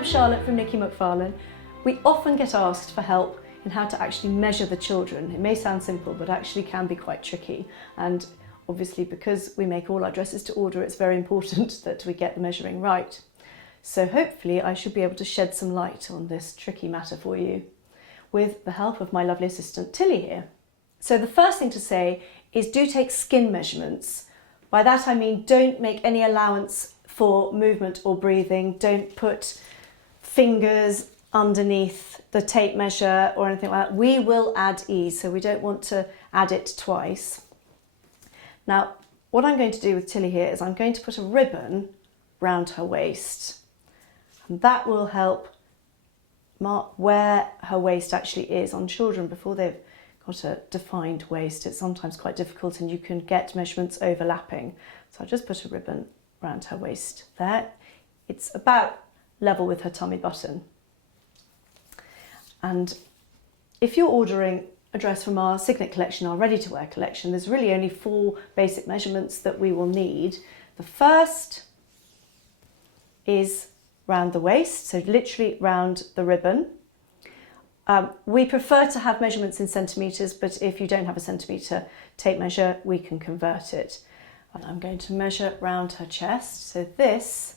I'm Charlotte from Nikki McFarlane. We often get asked for help in how to actually measure the children. It may sound simple, but actually can be quite tricky. And obviously, because we make all our dresses to order, it's very important that we get the measuring right. So hopefully I should be able to shed some light on this tricky matter for you with the help of my lovely assistant Tilly here. So the first thing to say is do take skin measurements. By that I mean don't make any allowance for movement or breathing. Don't put fingers underneath the tape measure or anything like that. We will add ease, so we don't want to add it twice. Now, what I'm going to do with Tilly here is I'm going to put a ribbon round her waist, and that will help mark where her waist actually is. On children, before they've got a defined waist, it's sometimes quite difficult and you can get measurements overlapping. So I'll just put a ribbon around her waist there. It's about level with her tummy button. And if you're ordering a dress from our Signet collection, our ready-to-wear collection, there's really only 4 basic measurements that we will need. The first is round the waist, so literally round the ribbon. We prefer to have measurements in centimetres, but if you don't have a centimetre tape measure, we can convert it. And I'm going to measure round her chest. So this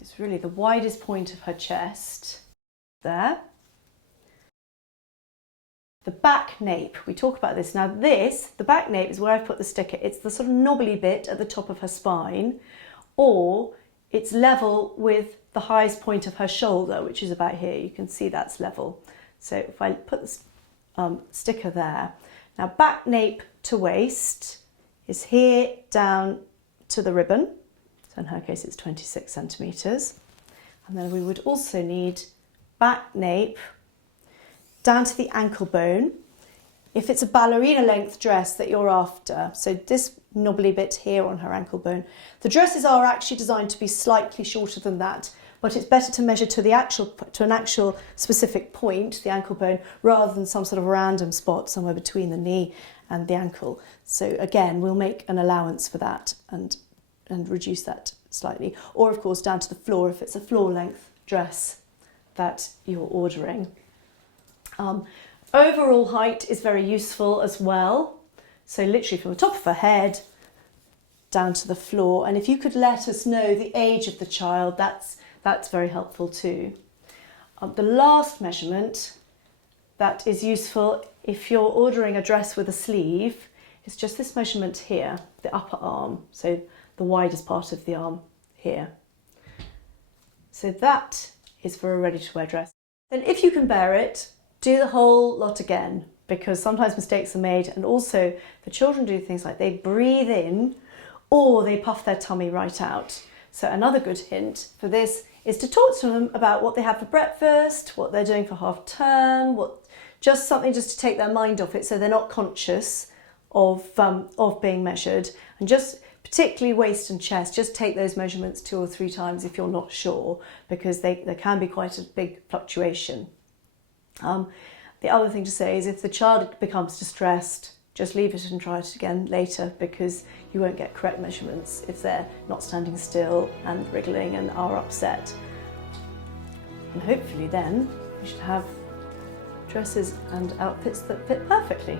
is really the widest point of her chest, there. The back nape, we talk about this. Now the back nape is where I've put the sticker. It's the sort of knobbly bit at the top of her spine, or it's level with the highest point of her shoulder, which is about here. You can see that's level. So if I put the sticker there. Now back nape to waist is here down to the ribbon. So in her case it's 26 centimetres. And then we would also need back nape down to the ankle bone. If it's a ballerina length dress that you're after, so this knobbly bit here on her ankle bone, the dresses are actually designed to be slightly shorter than that, but it's better to measure to an actual specific point, the ankle bone, rather than some sort of random spot somewhere between the knee and the ankle. So again, we'll make an allowance for that and reduce that slightly. Or of course down to the floor if it's a floor length dress that you're ordering. Overall height is very useful as well. So literally from the top of her head down to the floor. And if you could let us know the age of the child, that's very helpful too. The last measurement that is useful if you're ordering a dress with a sleeve is just this measurement here, the upper arm. So the widest part of the arm here. So that is for a ready-to-wear dress. Then if you can bear it, do the whole lot again, because sometimes mistakes are made, and also the children do things like they breathe in or they puff their tummy right out. So another good hint for this is to talk to them about what they have for breakfast, what they're doing for half term, just something just to take their mind off it so they're not conscious of being measured. And just particularly waist and chest, just take those measurements 2 or 3 times if you're not sure, because there can be quite a big fluctuation. The other thing to say is if the child becomes distressed, just leave it and try it again later, because you won't get correct measurements if they're not standing still and wriggling and are upset. And hopefully then you should have dresses and outfits that fit perfectly.